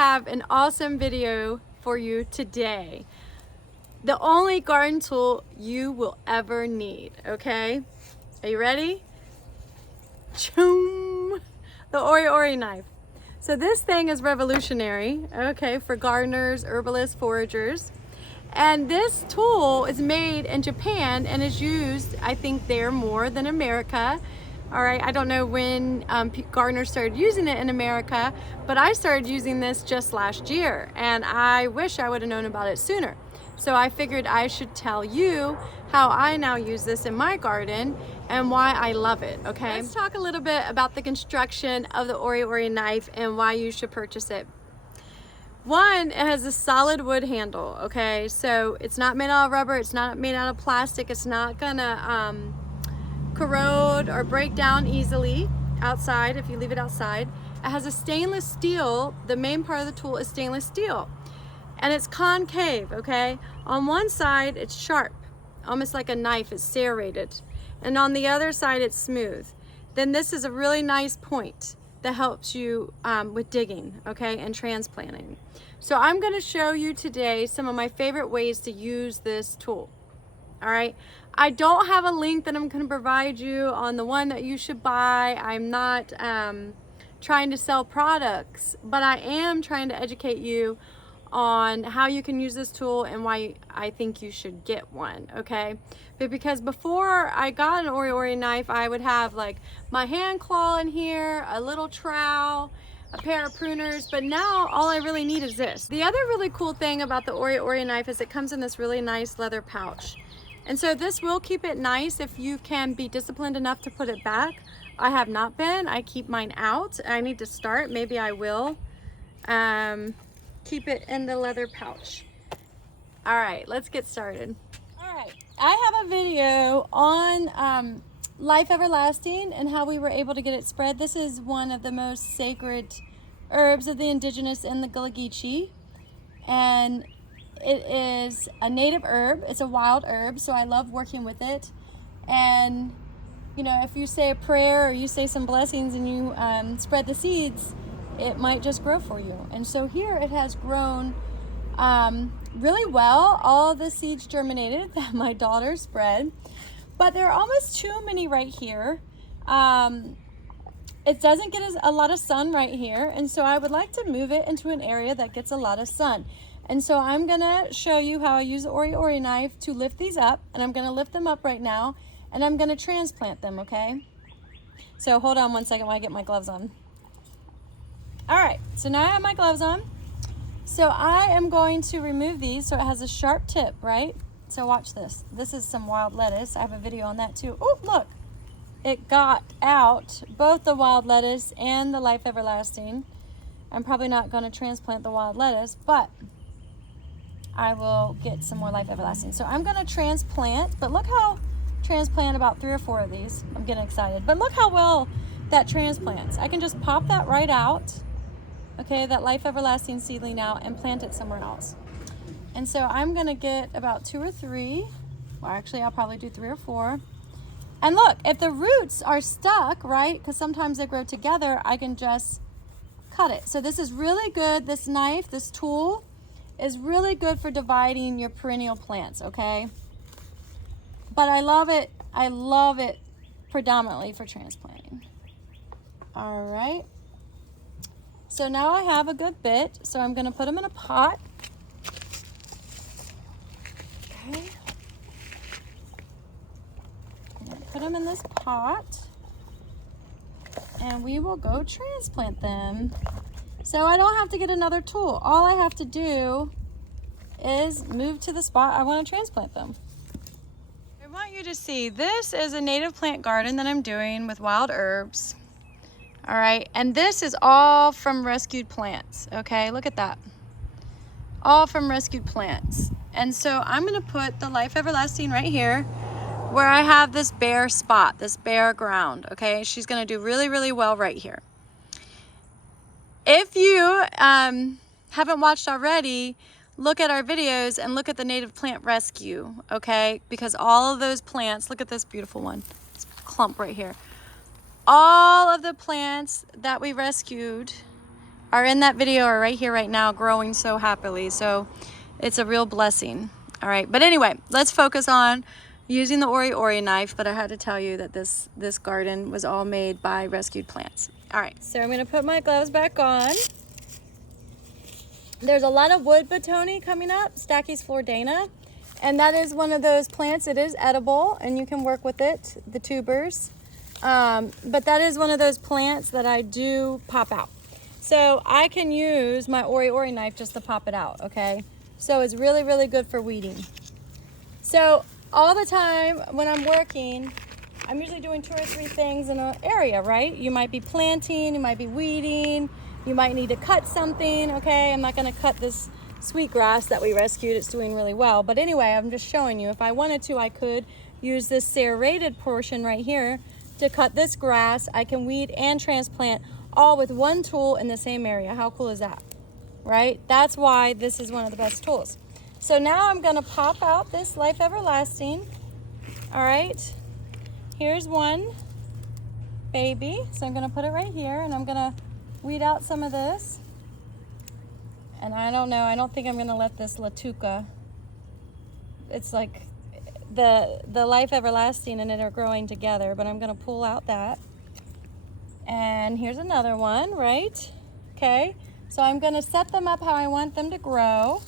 have an awesome video for you today. The only garden tool you will ever need, okay? Are you ready? Choom! The Hori Hori knife. So this thing is revolutionary, okay, for gardeners, herbalists, foragers. And this tool is made in Japan and is used, I think, there more than America. All right, I don't know when gardeners started using it in America, but I started using this just last year, and I wish I would have known about it sooner. So I figured I should tell you how I now use this in my garden and why I love it, okay? Let's talk a little bit about the construction of the Hori Hori knife and why you should purchase it. One, it has a solid wood handle, okay? So it's not made out of rubber, it's not made out of plastic, it's not gonna corrode or break down easily outside if you leave it outside. It has a stainless steel, the main part of the tool is stainless steel. And it's concave, okay? On one side, it's sharp, almost like a knife, it's serrated. And on the other side, it's smooth. Then this is a really nice point that helps you with digging, okay, and transplanting. So I'm gonna show you today some of my favorite ways to use this tool, all right? I don't have a link that I'm gonna provide you on the one that you should buy. I'm not trying to sell products, but I am trying to educate you on how you can use this tool and why I think you should get one, okay? But because before I got an Hori Hori knife, I would have like my hand claw in here, a little trowel, a pair of pruners, but now all I really need is this. The other really cool thing about the Hori Hori knife is it comes in this really nice leather pouch. And so this will keep it nice if you can be disciplined enough to put it back. I have not been, I keep mine out. I need to start, maybe I will. Keep it in the leather pouch. All right, let's get started. All right, I have a video on Life Everlasting and how we were able to get it spread. This is one of the most sacred herbs of the indigenous in the Gullah Geechee, and it is a native herb. It's a wild herb, so I love working with it. And you know, if you say a prayer or you say some blessings and you spread the seeds, it might just grow for you. And so here it has grown really well. All the seeds germinated that my daughter spread, but there are almost too many right here. It doesn't get a lot of sun right here, and so I would like to move it into an area that gets a lot of sun. And so I'm gonna show you how I use the Hori Hori knife to lift these up, and I'm gonna lift them up right now, and I'm gonna transplant them, okay? So hold on one second while I get my gloves on. All right, so now I have my gloves on. So I am going to remove these so it has a sharp tip, right? So watch this. This is some wild lettuce. I have a video on that too. Oh, look, it got out both the wild lettuce and the Life Everlasting. I'm probably not gonna transplant the wild lettuce, but I will get some more Life Everlasting. So I'm gonna transplant, but look how transplant about 3 or 4 of these. I'm getting excited, but look how well that transplants. I can just pop that right out. Okay, that Life Everlasting seedling out and plant it somewhere else. And so I'm gonna get about 2 or 3. Well, actually I'll probably do 3 or 4. And look, if the roots are stuck, right, because sometimes they grow together, I can just cut it. So this is really good. This knife, this tool is really good for dividing your perennial plants, okay? But I love it predominantly for transplanting. All right. So now I have a good bit, so I'm gonna put them in a pot. Okay. I'm gonna put them in this pot, and we will go transplant them. So I don't have to get another tool. All I have to do is move to the spot I wanna transplant them. I want you to see, this is a native plant garden that I'm doing with wild herbs. All right, and this is all from rescued plants, okay? Look at that. All from rescued plants. And so I'm gonna put the Life Everlasting right here where I have this bare spot, this bare ground, okay? She's gonna do really, really well right here. If you haven't watched already, look at our videos and look at the native plant rescue, okay? Because all of those plants, look at this beautiful one, this clump right here. All of the plants that we rescued are in that video are right here, right now, growing so happily. So it's a real blessing. All right, but anyway, let's focus on using the Hori Hori knife. But I had to tell you that this garden was all made by rescued plants. All right, so I'm gonna put my gloves back on. There's a lot of wood batoni coming up, Stachy's Flordana, and that is one of those plants. It is edible, and you can work with it, the tubers. But that is one of those plants that I do pop out. So I can use my Hori Hori knife just to pop it out, okay? So it's really, really good for weeding. So all the time when I'm working, I'm usually doing 2 or 3 things in an area, right? You might be planting, you might be weeding, you might need to cut something, okay? I'm not gonna cut this sweetgrass that we rescued. It's doing really well. But anyway, I'm just showing you. If I wanted to, I could use this serrated portion right here to cut this grass. I can weed and transplant all with one tool in the same area. How cool is that, right? That's why this is one of the best tools. So now I'm gonna pop out this Life Everlasting. All right, here's one baby. So I'm gonna put it right here, and I'm gonna weed out some of this. And I don't know, I don't think I'm gonna let this Latuca, it's like the Life Everlasting and it are growing together, but I'm gonna pull out that. And here's another one, right? Okay, so I'm gonna set them up how I want them to grow.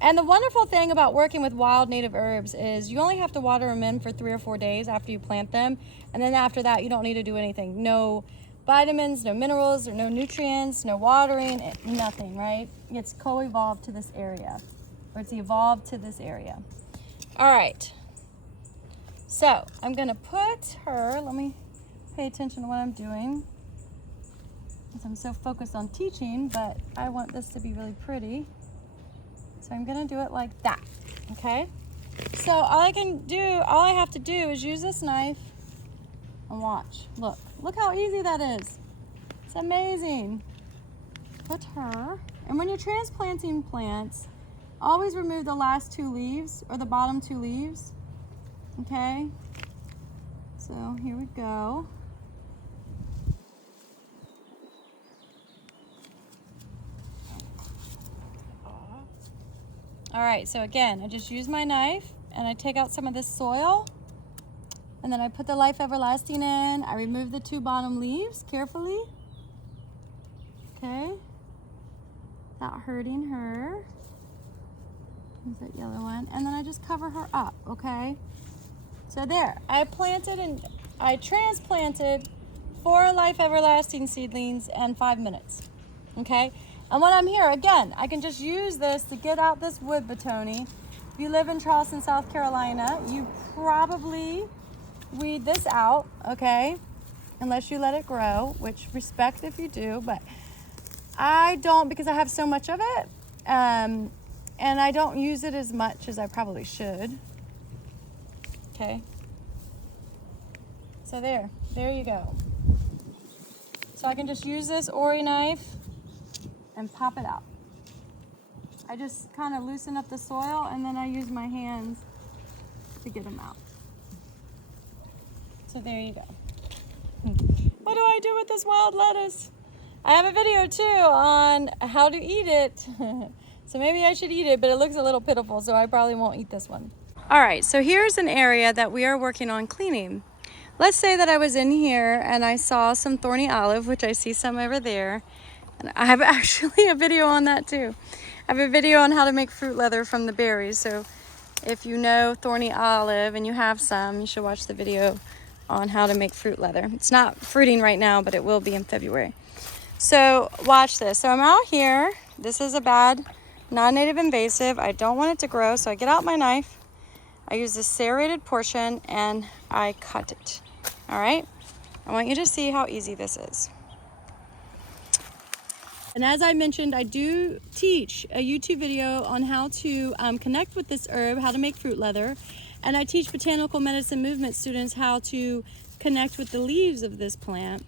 And the wonderful thing about working with wild native herbs is you only have to water them in for 3 or 4 days after you plant them. And then after that, you don't need to do anything. No vitamins, no minerals, or no nutrients, no watering, nothing, right? It's co-evolved to this area, or it's evolved to this area. All right, so I'm gonna put her, let me pay attention to what I'm doing, because I'm so focused on teaching, but I want this to be really pretty. So I'm gonna do it like that, okay? So all I have to do is use this knife and watch. Look how easy that is. It's amazing. Put her, and when you're transplanting plants, always remove the last 2 leaves or the bottom 2 leaves, okay? So here we go. All right, so again, I just use my knife and I take out some of this soil, and then I put the Life Everlasting in. I remove the 2 bottom leaves carefully, okay, without hurting her. There's that yellow one, and then I just cover her up, okay? So there, I planted and I transplanted 4 Life Everlasting seedlings in 5 minutes, okay? And when I'm here, again, I can just use this to get out this wood batoni. If you live in Charleston, South Carolina, you probably weed this out, okay? Unless you let it grow, which respect if you do, but I don't, because I have so much of it, and I don't use it as much as I probably should, okay? So there you go. So I can just use this Hori knife and pop it out. I just kind of loosen up the soil, and then I use my hands to get them out. So there you go. What do I do with this wild lettuce? I have a video too on how to eat it. So maybe I should eat it, but it looks a little pitiful, so I probably won't eat this one. All right, so here's an area that we are working on cleaning. Let's say that I was in here and I saw some thorny olive, which I see some over there. And I have actually a video on that too. I have a video on how to make fruit leather from the berries. So if you know thorny olive and you have some, you should watch the video on how to make fruit leather. It's not fruiting right now, but it will be in February. So watch this. So I'm out here. This is a bad non-native invasive. I don't want it to grow, so I get out my knife. I use this serrated portion and I cut it. All right? I want you to see how easy this is. And as I mentioned, I do teach a YouTube video on how to connect with this herb, how to make fruit leather. And I teach botanical medicine movement students how to connect with the leaves of this plant.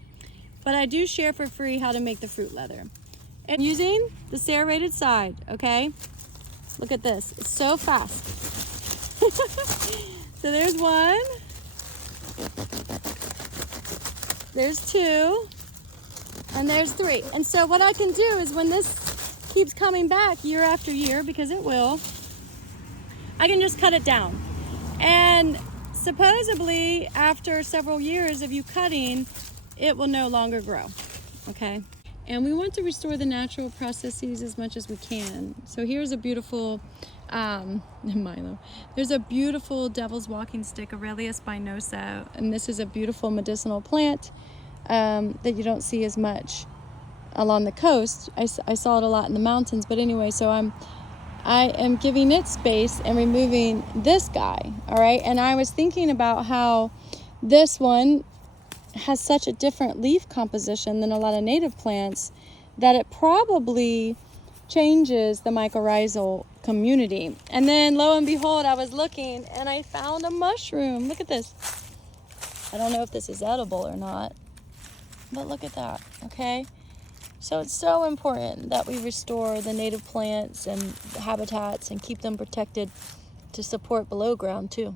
But I do share for free how to make the fruit leather. And using the serrated side, okay? Look at this, it's so fast. So there's one. There's 2. And there's 3. And so what I can do is when this keeps coming back year after year, because it will, I can just cut it down. And supposedly after several years of you cutting, it will no longer grow, okay? And we want to restore the natural processes as much as we can. So here's a beautiful, Milo. There's a beautiful devil's walking stick, Aurelia spinosa, and this is a beautiful medicinal plant that you don't see as much along the coast. I saw it a lot in the mountains, but anyway, so I am giving it space and removing this guy, all right? And I was thinking about how this one has such a different leaf composition than a lot of native plants that it probably changes the mycorrhizal community. And then lo and behold, I was looking and I found a mushroom. Look at this. I don't know if this is edible or not, but look at that, okay? So it's so important that we restore the native plants and habitats and keep them protected to support below ground too.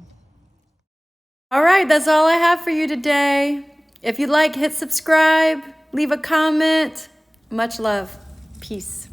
All right, that's all I have for you today. If you'd like, hit subscribe, leave a comment. Much love. Peace.